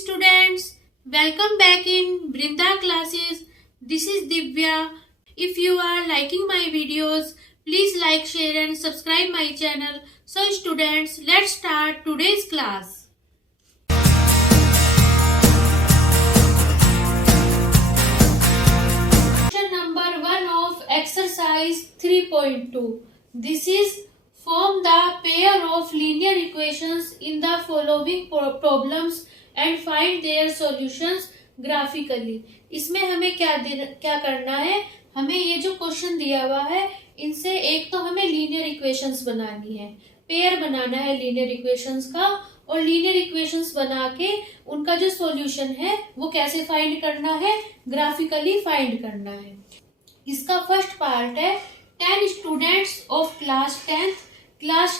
students, welcome back in Brinda classes. This is Divya. If you are liking my videos, please like, share and subscribe my channel. So students, let's start today's class. Question number 1 of exercise 3.2. This is form the pair of linear equations in the following problems and find their solutions graphically. इसमें हमें क्या करना है, हमें ये जो question दिया हुआ है इनसे एक तो हमें लीनियर इक्वेशंस बनानी है, पेयर बनाना है लीनियर इक्वेशंस का, और लीनियर इक्वेशंस बना के उनका जो सॉल्यूशन है वो कैसे फाइंड करना है, ग्राफिकली फाइंड करना है। इसका फर्स्ट पार्ट है 10 स्टूडेंट्स ऑफ क्लास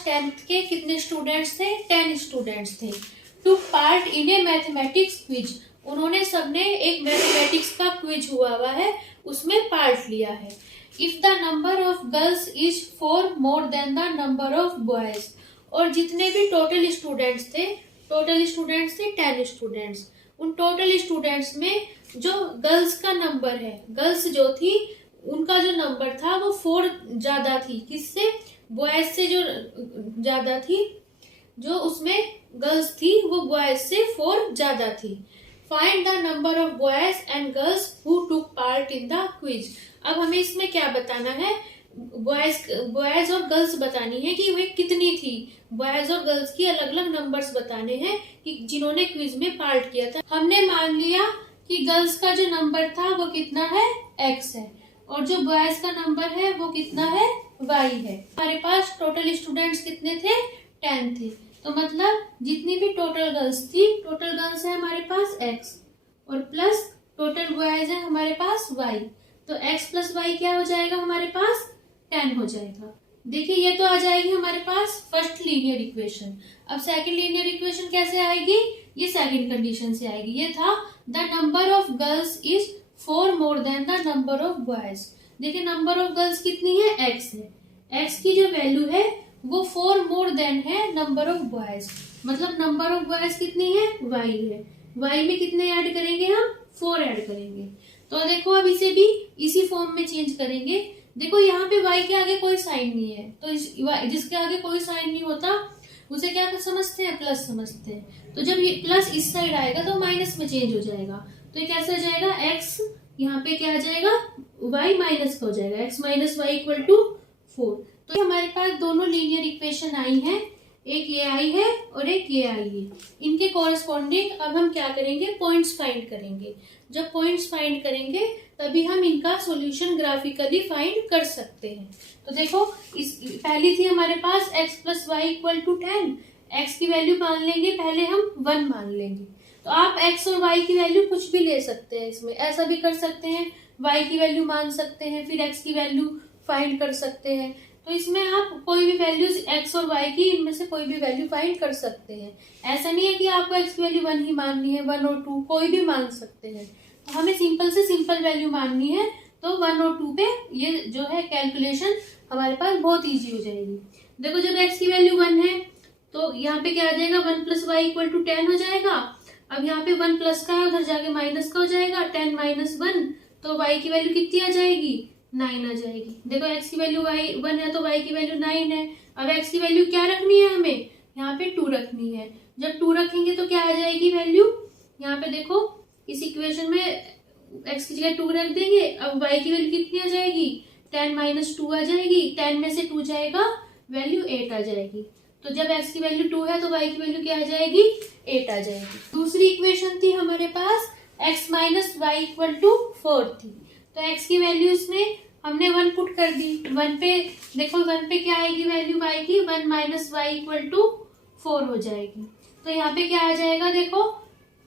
10th के कितने स्टूडेंट्स थे, 10 स्टूडेंट्स थे। To part in a mathematics quiz, उन्होंने सबने एक मैथमेटिक्स का क्विज हुआ है उसमें पार्ट लिया है। If the number of girls is 4 more than the number of boys, और जितने भी टोटल स्टूडेंट्स थे 10 स्टूडेंट्स, उन टोटल स्टूडेंट्स में जो गर्ल्स का नंबर है, गर्ल्स जो थी उनका जो नंबर था वो 4 ज्यादा थी, किससे, बॉयज से जो ज्यादा थी, जो उसमें गर्ल्स थी वो बॉयज से 4 ज्यादा थी। Find the number of boys and girls who took part in the quiz. अब हमें इसमें क्या बताना है, बॉयज और गर्ल्स बतानी है कि वे कितनी थी, बॉयज और गर्ल्स की अलग अलग नंबर्स बताने हैं कि जिन्होंने क्विज में पार्ट किया था। हमने मान लिया कि गर्ल्स का जो नंबर था वो कितना है, x है, और जो बॉयज का नंबर है वो कितना है, y है। हमारे पास टोटल स्टूडेंट्स कितने थे, 10 थे, तो मतलब जितनी भी टोटल गर्ल्स थी, टोटल गर्ल्स है हमारे पास x और प्लस टोटल बॉयज है हमारे पास y, तो x प्लस y क्या हो जाएगा, हमारे पास 10 हो जाएगा। देखिए ये तो आ जाएगी हमारे पास फर्स्ट लीनियर इक्वेशन। अब सेकंड लीनियर इक्वेशन कैसे आएगी, ये सेकंड कंडीशन से आएगी। ये था the number of girls is 4 more than the number of boys. देखिए नंबर ऑफ गर्ल्स कितनी है, x है, x की जो वैल्यू है वो 4 मोर देन है नंबर ऑफ बॉयज, मतलब नंबर ऑफ बॉयज कितनी है, y है, y में कितने ऐड करेंगे हम, 4 ऐड करेंगे। तो देखो अब इसे भी इसी फॉर्म में चेंज करेंगे। देखो यहाँ पे y के आगे कोई साइन नहीं है, तो जिसके आगे कोई साइन नहीं होता उसे क्या समझते हैं, प्लस समझते हैं। तो जब ये प्लस इस साइड आएगा तो माइनस में चेंज हो जाएगा, तो ये कैसे हो जाएगा, x यहाँ पे क्या आ जाएगा, y माइनस का हो जाएगा, x minus y equal to 4। तो हमारे पास दोनों लीनियर इक्वेशन आई हैं, एक ये आई है और एक ये आई है। इनके कॉरेस्पॉन्डिंग अब हम क्या करेंगे, पॉइंट्स फाइंड करेंगे। जब पॉइंट्स फाइंड करेंगे तभी हम इनका सॉल्यूशन ग्राफिकली फाइंड कर सकते हैं। तो देखो पहली थी हमारे पास x plus y equal to 10, x की वैल्यू मान लेंगे, पहले हम 1 मान लेंगे। तो आप x और y की वैल्यू कुछ भी ले सकते हैं, इसमें ऐसा भी कर सकते हैं, y की वैल्यू मान सकते हैं, फिर x की वैल्यू फाइंड कर सकते हैं। तो इसमें आप कोई भी वैल्यूज x और y की, इनमें से कोई भी वैल्यू फाइंड कर सकते हैं। ऐसा नहीं है कि आपको x की वैल्यू 1 ही माननी है, 1 और 2 कोई भी मान सकते हैं। तो हमें सिंपल से सिंपल वैल्यू माननी है, तो 1 और 2 पे ये जो है कैलकुलेशन हमारे पास बहुत ईजी हो जाएगी। देखो जब x की वैल्यू 1 है तो यहाँ पे क्या आ जाएगा, 1 प्लस वाई इक्वल टू 10 हो जाएगा। अब यहाँ पे 1 प्लस का है, उधर जाके माइनस का हो जाएगा, 10 माइनस 1, तो y की वैल्यू कितनी आ जाएगी, 9 आ जाएगी। देखो x की वैल्यू 1 है तो y की वैल्यू 9 है। अब x की वैल्यू क्या रखनी है, हमें यहाँ पे 2 रखनी है। जब 2 रखेंगे तो क्या आ जाएगी वैल्यू, यहाँ पे देखो इस इक्वेशन में x की जगह 2 रख देंगे, अब y की वैल्यू कितनी आ जाएगी, 10 माइनस 2 आ जाएगी, 10 में से 2 जाएगा, वैल्यू 8 आ जाएगी। तो जब x की वैल्यू 2 है तो y की वैल्यू क्या आ जाएगी, 8 आ जाएगी। दूसरी इक्वेशन थी हमारे पास x minus y equal to 4 थी, तो x की वैल्यू इसमें हमने 1 पुट कर दी। 1 पे देखो 1 पे क्या आएगी वैल्यू y की, 1 माइनस वाई इक्वल टू 4 हो जाएगी। तो यहाँ पे क्या आ जाएगा, देखो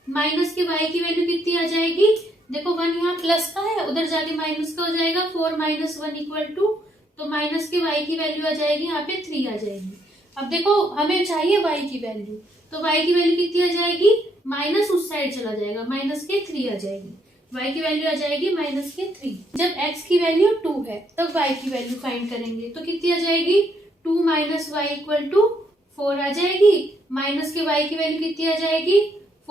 माइनस के y की वैल्यू कितनी आ जाएगी, देखो 1 यहाँ प्लस का है, उधर जाके माइनस का हो जाएगा, 4 माइनस 1 इक्वल टू, तो माइनस के y की वैल्यू आ जाएगी यहाँ पे 3 आ जाएगी। अब देखो हमें चाहिए y की वैल्यू, तो y की वैल्यू कितनी आ जाएगी, माइनस उस साइड चला जाएगा, माइनस के 3 आ जाएगी, y की वैल्यू आ जाएगी माइनस के 3। जब x की वैल्यू 2 है तब y की वैल्यू फाइंड करेंगे, तो कितनी आ जाएगी, 2 माइनस वाई इक्वल टू 4 आ जाएगी, माइनस के y की वैल्यू कितनी आ जाएगी,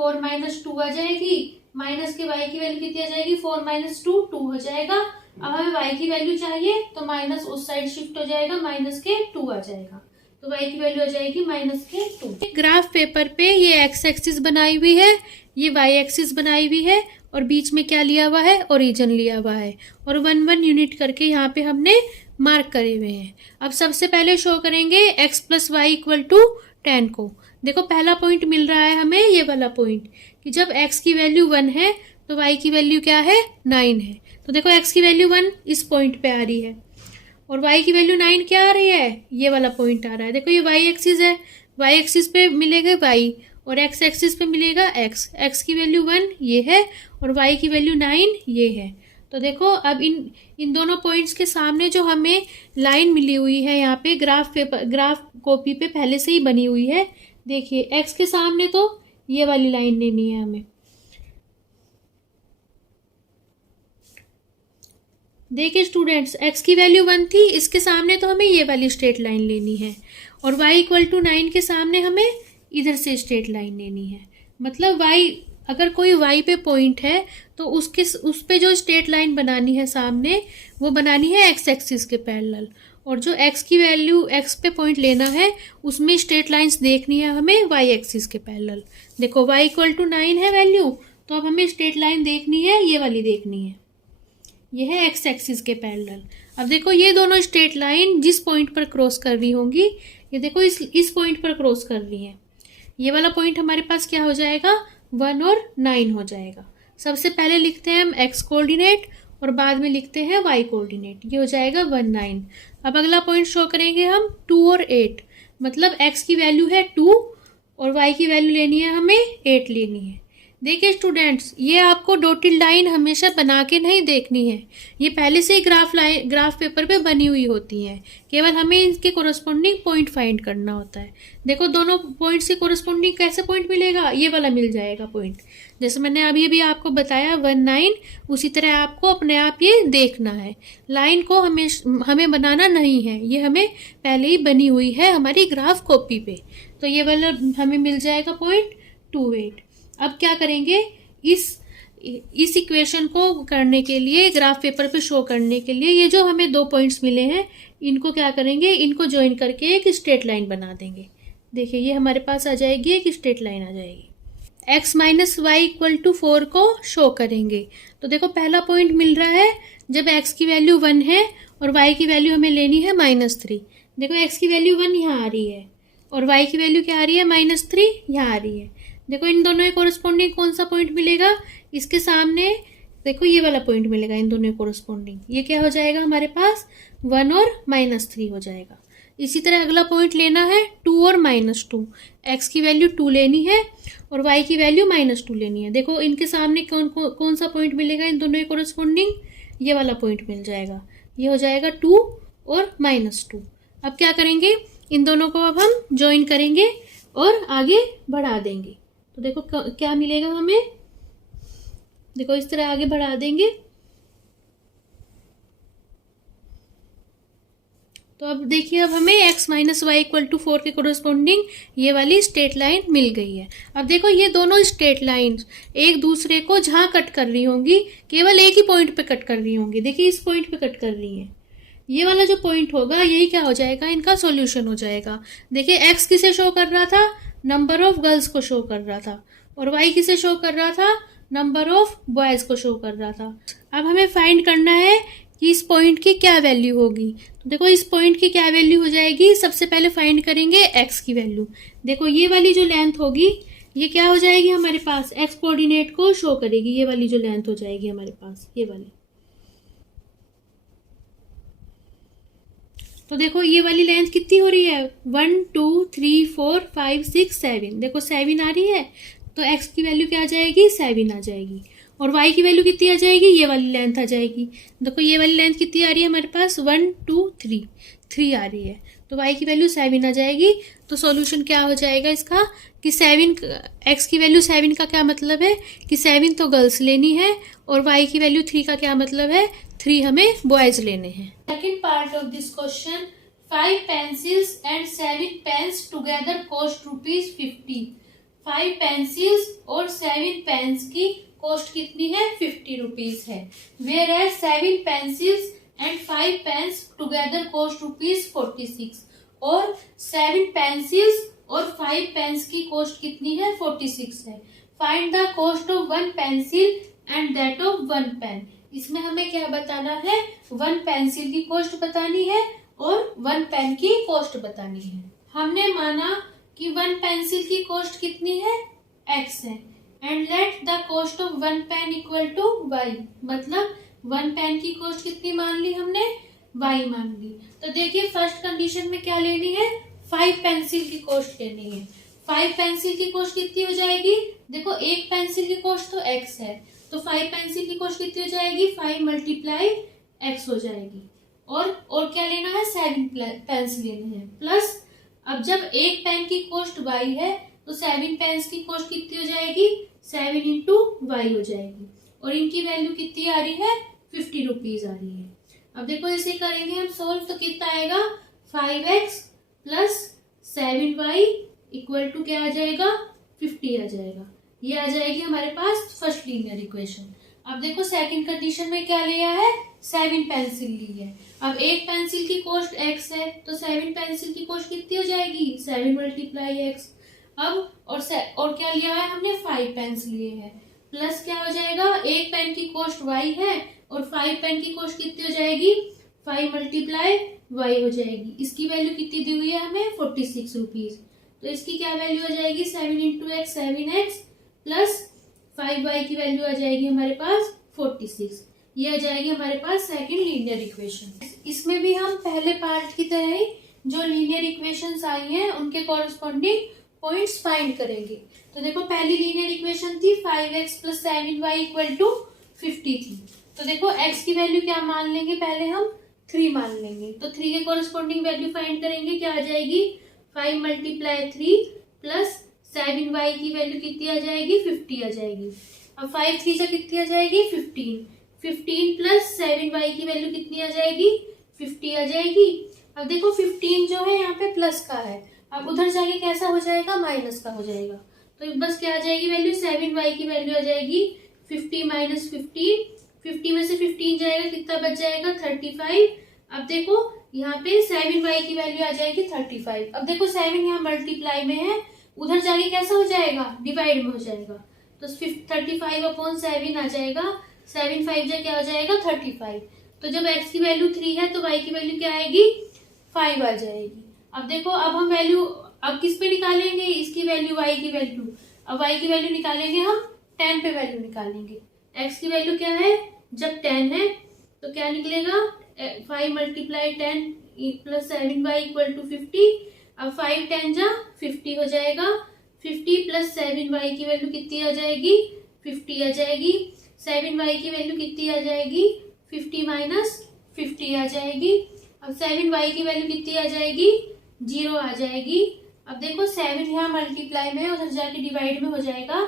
4 माइनस 2 आ जाएगी, माइनस के y की वैल्यू कितनी आ जाएगी, 4 माइनस 2 2 हो जाएगा। अब हमें y की वैल्यू चाहिए तो माइनस उस साइड शिफ्ट हो जाएगा, माइनस के 2 आ जाएगा, तो y की वैल्यू आ जाएगी माइनस के 2। ग्राफ पेपर पे ये x एक्सिस बनाई हुई है, ये y एक्सिस बनाई हुई है, और बीच में क्या लिया हुआ है, ओरिजिन लिया हुआ है, और 1 1 यूनिट करके यहाँ पे हमने मार्क करे हुए हैं। अब सबसे पहले शो करेंगे x plus y equal to 10 को। देखो पहला पॉइंट मिल रहा है हमें, ये वाला पॉइंट, कि जब x की वैल्यू 1 है तो y की वैल्यू क्या है, 9 है। तो देखो x की वैल्यू 1 इस पॉइंट पे आ रही है, और y की वैल्यू 9 क्या आ रही है, ये वाला पॉइंट आ रहा है। देखो ये y एक्सिस है, y एक्सिस पे मिलेगा y, और x एक्सिस पे मिलेगा x की वैल्यू 1 ये है, और y की वैल्यू 9 ये है। तो देखो अब इन दोनों पॉइंट्स के सामने जो हमें लाइन मिली हुई है यहाँ पे ग्राफ कॉपी पे पहले से ही बनी हुई है। देखिए x के सामने तो ये वाली लाइन लेनी है हमें। देखिए स्टूडेंट्स, x की वैल्यू 1 थी, इसके सामने तो हमें ये वाली स्ट्रेट लाइन लेनी है, और y इक्वल टू 9 के सामने हमें इधर से स्ट्रेट लाइन लेनी है। मतलब y, अगर कोई y पे पॉइंट है तो उस पे जो स्ट्रेट लाइन बनानी है सामने, वो बनानी है x एक्सिस के पैरेलल, और जो x की वैल्यू x पे पॉइंट लेना है उसमें स्ट्रेट लाइंस देखनी है हमें y एक्सिस के पैरेलल। देखो y इक्वल टू 9 है वैल्यू, तो अब हमें स्ट्रेट लाइन देखनी है, ये वाली देखनी है, ये है x एक्सिस के पैरेलल। अब देखो ये दोनों स्ट्रेट लाइन जिस पॉइंट पर क्रॉस कर रही होंगी, ये देखो इस पॉइंट पर क्रॉस कर रही है, ये वाला पॉइंट हमारे पास क्या हो जाएगा, 1 और 9 हो जाएगा। सबसे पहले लिखते हैं हम x कोऑर्डिनेट और बाद में लिखते हैं y कोऑर्डिनेट, ये हो जाएगा 1 9। अब अगला पॉइंट शो करेंगे हम 2 और 8, मतलब x की वैल्यू है 2 और y की वैल्यू लेनी है हमें 8 लेनी है। देखिए स्टूडेंट्स, ये आपको डॉटेड लाइन हमेशा बना के नहीं देखनी है, ये पहले से ही ग्राफ पेपर पे बनी हुई होती हैं, केवल हमें इनके कोरस्पॉन्डिंग पॉइंट फाइंड करना होता है। देखो दोनों पॉइंट से कोरस्पॉन्डिंग कैसे पॉइंट मिलेगा, ये वाला मिल जाएगा पॉइंट, जैसे मैंने अभी आपको बताया 1 9, उसी तरह आपको अपने आप ये देखना है। लाइन को हमें बनाना नहीं है, ये हमें पहले ही बनी हुई है हमारी ग्राफ कॉपी पे। तो ये वाला हमें मिल जाएगा पॉइंट 2 8। अब क्या करेंगे, इस इक्वेशन को करने के लिए, ग्राफ पेपर पे शो करने के लिए, ये जो हमें 2 पॉइंट्स मिले हैं इनको क्या करेंगे, इनको ज्वाइन करके एक स्ट्रेट लाइन बना देंगे। देखिए ये हमारे पास आ जाएगी, एक स्ट्रेट लाइन आ जाएगी। x minus y equal to 4 को शो करेंगे। तो देखो पहला पॉइंट मिल रहा है जब x की वैल्यू 1 है और y की वैल्यू हमें लेनी है -3। देखो x की वैल्यू 1 यहाँ आ रही है और y की वैल्यू क्या आ रही है, -3 यहाँ आ रही है। देखो इन दोनों के कोरस्पॉन्डिंग कौन सा पॉइंट मिलेगा, इसके सामने देखो ये वाला पॉइंट मिलेगा इन दोनों के कोरस्पॉन्डिंग, ये क्या हो जाएगा हमारे पास 1 और -3 हो जाएगा। इसी तरह अगला पॉइंट लेना है 2 और -2, x की वैल्यू 2 लेनी है और y की वैल्यू -2 लेनी है। देखो इनके सामने कौन सा पॉइंट मिलेगा इन दोनों के कोरस्पॉन्डिंग, ये वाला पॉइंट मिल जाएगा, ये हो जाएगा 2 और -2। अब क्या करेंगे, इन दोनों को अब हम ज्वाइन करेंगे और आगे बढ़ा देंगे। तो देखो क्या मिलेगा हमें, देखो इस तरह आगे बढ़ा देंगे। तो अब देखिए, अब हमें x minus y equal to 4 के कोरस्पॉन्डिंग ये वाली स्ट्रेट लाइन मिल गई है। अब देखो ये दोनों स्ट्रेट लाइंस एक दूसरे को जहां कट कर रही होंगी, केवल एक ही पॉइंट पे कट कर रही होंगी। देखिए इस पॉइंट पे कट कर रही है, ये वाला जो पॉइंट होगा यही क्या हो जाएगा, इनका सॉल्यूशन हो जाएगा। देखिए x किसे शो कर रहा था, नंबर ऑफ गर्ल्स को शो कर रहा था, और y किसे शो कर रहा था, नंबर ऑफ बॉयज को शो कर रहा था। अब हमें फाइंड करना है कि इस पॉइंट की क्या वैल्यू होगी। तो देखो इस पॉइंट की क्या वैल्यू हो जाएगी, सबसे पहले फाइंड करेंगे x की वैल्यू। देखो ये वाली जो लेंथ होगी ये क्या हो जाएगी हमारे पास, x कोऑर्डिनेट को शो करेगी, ये वाली जो लेंथ हो जाएगी हमारे पास, ये वाली। तो देखो ये वाली लेंथ कितनी हो रही है, 1 2 3 4 5 6 7। देखो 7 आ रही है, तो x की वैल्यू क्या आ जाएगी, 7 आ जाएगी। और y की वैल्यू कितनी आ जाएगी, ये वाली लेंथ आ जाएगी। देखो ये वाली लेंथ कितनी आ रही है हमारे पास, 1 2 3 आ रही है, तो y की वैल्यू 7 आ जाएगी। तो सॉल्यूशन क्या हो जाएगा इसका कि 7, x की वैल्यू 7 का क्या मतलब है कि 7 तो गर्ल्स लेनी है, और y की वैल्यू 3 का क्या मतलब है, 3 हमें बॉयज लेने हैं। Second part of this question, 5 pencils and 7 pens together cost ₹50. 5 pencils और 7 पेन्स की कॉस्ट कितनी है? 50 रुपीज है। Whereas 7 pencils and 5 pens together cost ₹46 और 7 पेंसिल्स और 5 पेन्स की कॉस्ट कितनी है? 46 है। Find the cost of 1 pencil and that of 1 pen. इसमें हमें क्या बताना है? 1 पेंसिल की कॉस्ट बतानी है और 1 पेन की कॉस्ट बतानी है। हमने माना कि 1 पेंसिल की कॉस्ट कितनी है? x है and let the cost of 1 pen equal to y। मतलब 1 पेन की कॉस्ट कितनी मान ली हमने? y मान ली। तो देखिए फर्स्ट कंडीशन में क्या लेनी है? 5 पेंसिल की कॉस्ट लेनी है। 5 पेंसिल की कॉस्ट कितनी हो जाएगी? देखो एक पेंसिल की कॉस्ट तो x है, तो 5 पेंसिल की कॉस्ट कितनी हो जाएगी? 5 मल्टीप्लाई x हो जाएगी। और क्या लेना है? 7 पेन्स लेने हैं। प्लस अब जब एक पेन की कॉस्ट y है तो 7 पेन्स की कॉस्ट कितनी हो जाएगी? 7 इंटू y हो जाएगी। और इनकी वैल्यू कितनी आ रही है? 50 रुपीज आ रही है। अब देखो इसे करेंगे हम सोल्व तो कितना आएगा? 5x plus 7y equal to क्या आ जाएगा? 50 आ जाएगा। ये आ जाएगी हमारे पास फर्स्ट लीनियर इक्वेशन। अब देखो सेकंड कंडीशन में क्या लिया है? 7 पेंसिल ली है। अब एक पेंसिल की कॉस्ट x है तो 7 पेंसिल की कॉस्ट कितनी हो जाएगी? 7 मल्टीप्लाई x। अब और क्या लिया है हमने? 5 पेन्स लिए हैं। प्लस क्या हो जाएगा? एक पेन की कॉस्ट y है और 5 पेन की कॉस्ट कितनी हो जाएगी? 5 मल्टीप्लाई y हो जाएगी। इसकी वैल्यू कितनी दी हुई है हमें? 46 रुपीज। तो इसकी क्या वैल्यू आ जाएगी? 7 into x 7x plus 5y की वैल्यू आ जाएगी हमारे पास 46। ये आ जाएगी हमारे पास सेकंड लीनियर इक्वेशन। इसमें भी हम पहले पार्ट की तरह ही जो लीनियर इक्वेशंस आई हैं उनके कॉरेस्पॉन्डिंग पॉइंट्स फाइंड करेंगे। तो देखो पहली लीनियर इक्वेशन थी 5x plus 7y equal to 50 थी। तो देखो x की वैल्यू क्या मान लेंगे? पहले हम 3 मान लेंगे। तो 3 के कॉरेस्पॉन्डिंग वैल्यू फाइंड करेंगे। क्या आ जाएगी? 5 मल्टीप्लाई 3 प्लस 7y की वैल्यू कितनी आ जाएगी? 50 आ जाएगी। अब 5 3 से कितनी आ जाएगी? 15 प्लस 7y की वैल्यू कितनी आ जाएगी? 50 आ जाएगी। अब देखो 15 जो है यहाँ पे प्लस का है, अब उधर जाके कैसा हो जाएगा? माइनस का हो जाएगा। तो बस क्या आ जाएगी वैल्यू? 7y की वैल्यू आ जाएगी 50 माइनस 15। 50 में से 15 जाएगा, कितना बच जाएगा? 35। अब देखो यहाँ पे 7y की वैल्यू आ जाएगी 35। अब देखो 7 यहाँ मल्टीप्लाई में है, उधर जाके कैसा हो जाएगा? डिवाइड में हो जाएगा। तो 35 अपॉन 7 आ जाएगा। 7 5 जा क्या हो जाएगा? 35। तो जब x की वैल्यू 3 है तो y की वैल्यू क्या आएगी? 5 आ जाएगी। अब देखो अब हम वैल्यू अब किस पे निकालेंगे? इसकी वैल्यू y की वैल्यू। अब y की वैल्यू निकालेंगे हम 10 पे वैल्यू निकालेंगे। x की वैल्यू क्या है? जब 10 है तो क्या निकलेगा? 5 multiply 10 plus 7y equal to 50। अब 5 10 जा 50 हो जाएगा। 50 प्लस 7y की वैल्यू कितनी आ जाएगी? 50 आ जाएगी। 7y की वैल्यू कितनी आ जाएगी? 50 माइनस 50 आ जाएगी। अब 7y की वैल्यू कितनी आ जाएगी? 0 आ जाएगी। अब देखो 7 यहाँ मल्टीप्लाई में उधर जाके डिवाइड में हो जाएगा।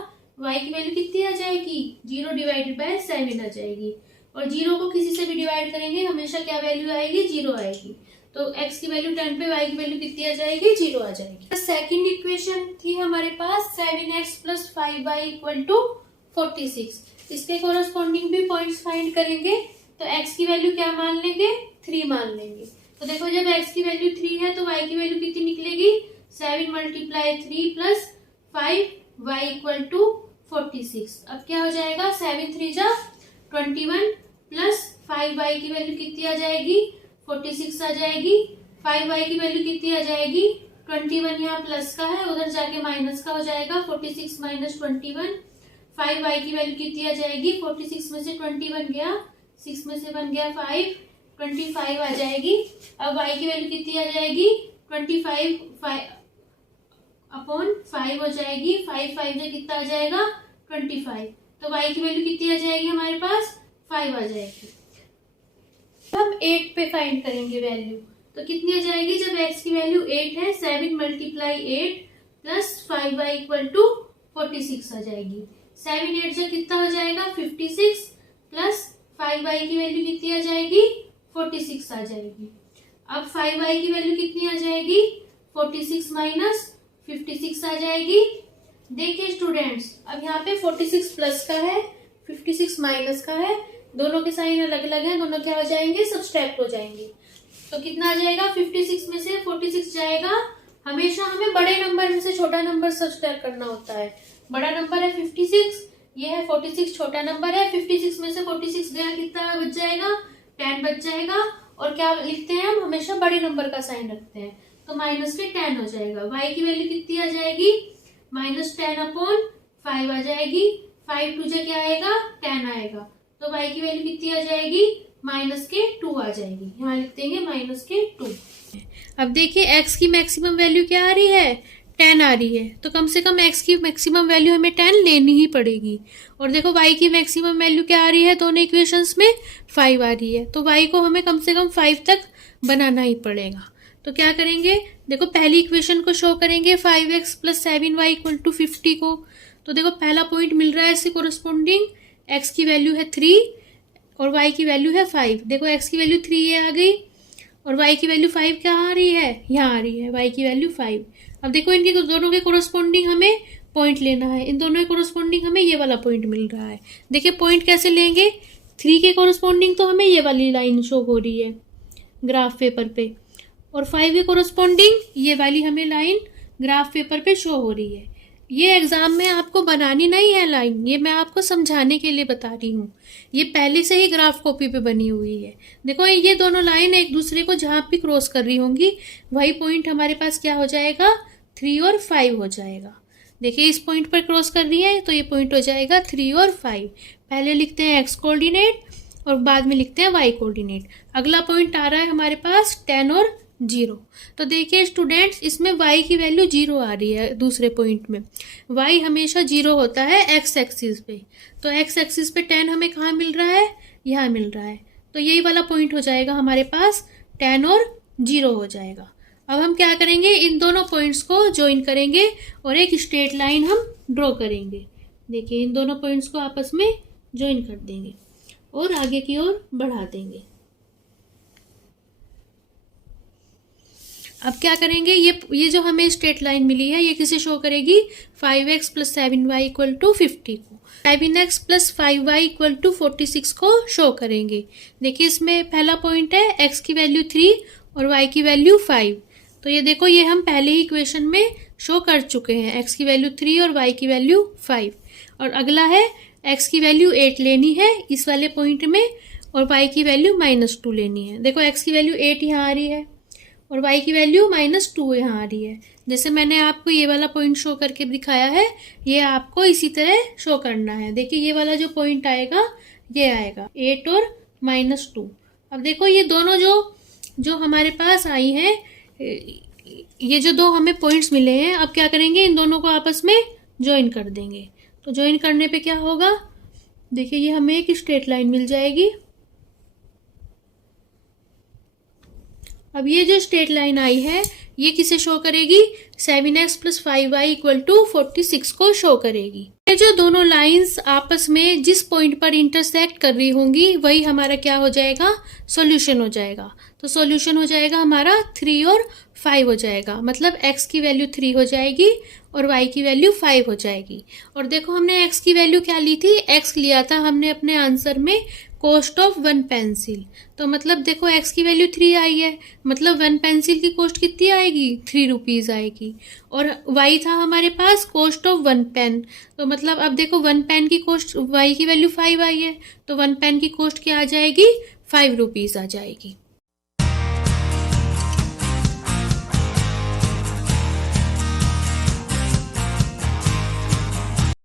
y की वैल्यू कितनी आ जाएगी? 0 डिवाइडेड बाय 7 आ जाएगी। और 0 को किसी से भी डिवाइड करेंगे हमेशा क्या वैल्यू आएगी? 0 आएगी। तो x की वैल्यू 10 पे y की वैल्यू कितनी आ जाएगी? 0 आ जाएगी। सेकंड इक्वेशन थी हमारे पास 7x plus 5y equal to 46। इसके कोरस्पॉन्डिंग भी पॉइंट्स फाइंड करेंगे। तो x की वैल्यू क्या मान लेंगे? 3 मान लेंगे। तो देखो जब x की वैल्यू 3 है तो y की वैल्यू कितनी निकलेगी? 7 multiply 3 plus 5y equal to 46। अब क्या हो जाएगा? 7 3 जा 21 प्लस 5y की वैल्यू कितनी आ जाएगी? 46 आ जाएगी। 5y की वैल्यू कितनी आ जाएगी? 21 यहाँ प्लस का है, उधर जाके माइनस का हो जाएगा। 46 माइनस 21। 5y की वैल्यू कितनी आ जाएगी? 46 में से 21 गया, 6 में से बन गया 5, 25 आ जाएगी। अब y की वैल्यू कितनी आ जाएगी? 25 अपॉन 5 हो जाएगी। 5 5 से कितना आ जाएगा? 25। तो y की वैल्यू कितनी आ जाएगी हमारे पास? 5 आ जाएगी। हम 8 पे फाइंड करेंगे वैल्यू। तो कितनी आ जाएगी? जब x की वैल्यू 8 है 7 multiply 8 plus 5y equal to 46 आ जाएगी। 7 8 से कितना हो जाएगा? 56 प्लस 5y की वैल्यू कितनी आ जाएगी? 46 आ जाएगी। अब 5y की वैल्यू कितनी आ जाएगी? 46 माइनस 56 आ जाएगी। देखिए स्टूडेंट्स, अब यहाँ पे 46 प्लस का है, 56 माइनस का है, दोनों के साइन अलग अलग हैं, दोनों क्या हो जाएंगे, सब्सट्रैक्ट हो जाएंगे। तो कितना आ जाएगा, 56 में से 46 जाएगा। हमेशा हमें बड़े नंबर में से छोटा नंबर सब्सट्रैक्ट करना होता है। बड़ा नंबर है 56, ये है 46, छोटा नंबर है। 56 में से 46 गया, कितना बच जाएगा, 10 बच जाएगा। और क्या लिखते हैं हम, हमेशा बड़े नंबर का साइन रखते हैं, तो माइनस के 10 हो जाएगा। y की वैल्यू कितनी आ जाएगी, -10/5 आ जाएगी। 5 टू क्या आएगा, 10 आएगा, तो y की वैल्यू कितनी आ जाएगी, -2 आ जाएगी। यहाँ लिख देंगे -2। अब देखिए x की मैक्सिमम वैल्यू क्या आ रही है, 10 आ रही है, तो कम से कम x की मैक्सिमम वैल्यू हमें 10 लेनी ही पड़ेगी। और देखो y की मैक्सिमम वैल्यू क्या आ रही है, दोनों इक्वेशंस में 5 आ रही है, तो y को हमें कम से कम 5 तक बनाना ही पड़ेगा। तो क्या करेंगे, देखो पहली इक्वेशन को शो करेंगे 5x + 7y = 50 को। तो देखो पहला पॉइंट मिल रहा है इससे कोरस्पोंडिंग, x की वैल्यू है 3 और y की वैल्यू है 5। देखो x की वैल्यू 3 ये आ गई और y की वैल्यू 5 क्या आ रही है, यहाँ आ रही है, y की वैल्यू 5। अब देखो इनके दोनों के कोरस्पोंडिंग हमें पॉइंट लेना है, इन दोनों के कोरस्पोंडिंग हमें ये वाला पॉइंट मिल रहा है। देखिए पॉइंट कैसे लेंगे, 3 के कोरस्पोंडिंग तो हमें ये वाली लाइन शो हो रही है ग्राफ पेपर पे, और 5 के कोरस्पोंडिंग ये वाली हमें लाइन ग्राफ पेपर पे शो हो रही है। ये एग्जाम में आपको बनानी नहीं है लाइन, ये मैं आपको समझाने के लिए बता रही हूँ। ये पहले से ही ग्राफ कॉपी पे बनी हुई है। देखो ये दोनों लाइन एक दूसरे को जहाँ भी क्रॉस कर रही होंगी, वही पॉइंट हमारे पास क्या हो जाएगा, 3 और 5 हो जाएगा। देखिए इस पॉइंट पर क्रॉस कर रही है, तो ये पॉइंट हो जाएगा 3 और 5। पहले लिखते हैं x कोऑर्डिनेट और बाद में लिखते हैं y कोऑर्डिनेट। अगला पॉइंट आ रहा है हमारे पास 10 और 0। तो देखिए स्टूडेंट्स, इसमें y की वैल्यू 0 आ रही है दूसरे पॉइंट में। y हमेशा 0 होता है x एक्सिस पे, तो x एक्सिस पे 10 हमें कहाँ मिल रहा है, यहाँ मिल रहा है, तो यही वाला पॉइंट हो जाएगा हमारे पास, 10 और 0 हो जाएगा। अब हम क्या करेंगे, इन दोनों पॉइंट्स को ज्वाइन करेंगे और एक स्ट्रेट लाइन हम ड्रॉ करेंगे। देखिए इन दोनों पॉइंट्स को आपस में ज्वाइन कर देंगे और आगे की ओर बढ़ा देंगे। अब क्या करेंगे, ये जो हमें स्ट्रेट लाइन मिली है, ये किसे शो करेगी, 5x + 7y = 50 को। 7x + 5y = 46 को शो करेंगे। देखिए इसमें पहला पॉइंट है, x की वैल्यू 3 और y की वैल्यू 5। तो ये देखो ये हम पहले ही इक्वेशन में शो कर चुके हैं, x की वैल्यू 3 और y की वैल्यू 5। और अगला है x की वैल्यू 8 लेनी है इस वाले पॉइंट में और y की वैल्यू -2 लेनी है। देखो x की वैल्यू 8 यहाँ आ रही है और y की वैल्यू -2 यहाँ आ रही है। जैसे मैंने आपको ये वाला पॉइंट शो करके दिखाया है, ये आपको इसी तरह शो करना है। देखिए ये वाला जो पॉइंट आएगा, ये आएगा 8 और -2। अब देखो ये दोनों जो हमारे पास आई हैं, ये जो दो हमें पॉइंट्स मिले हैं, अब क्या करेंगे, इन दोनों को आपस में ज्वाइन कर देंगे। तो ज्वाइन करने पे क्या होगा, देखिए ये हमें एक स्ट्रेट लाइन मिल जाएगी। अब ये जो स्ट्रेट लाइन आई है, ये किसे शो करेगी, 7x + 5y = 46 को शो करेगी। ये जो दोनों लाइंस आपस में जिस पॉइंट पर इंटरसेक्ट कर रही होंगी, वही हमारा क्या हो जाएगा, सॉल्यूशन हो जाएगा। तो सॉल्यूशन हो जाएगा हमारा 3 और 5 हो जाएगा, मतलब x की वैल्यू 3 हो जाएगी और y की वैल्यू 5 हो जाएगी। और देखो हमने x की वैल्यू क्या ली थी, x लिया था हमने अपने आंसर में कॉस्ट ऑफ 1 पेंसिल। तो मतलब देखो x की वैल्यू 3 आई है, मतलब 1 पेंसिल की कॉस्ट कितनी आएगी, 3 रुपीज़ आएगी। और y था हमारे पास कॉस्ट ऑफ 1 पेन, तो मतलब अब देखो 1 पेन की कॉस्ट, y की वैल्यू 5 आई है, तो 1 पेन की कॉस्ट क्या आ जाएगी, 5 रुपीज़ आ जाएगी।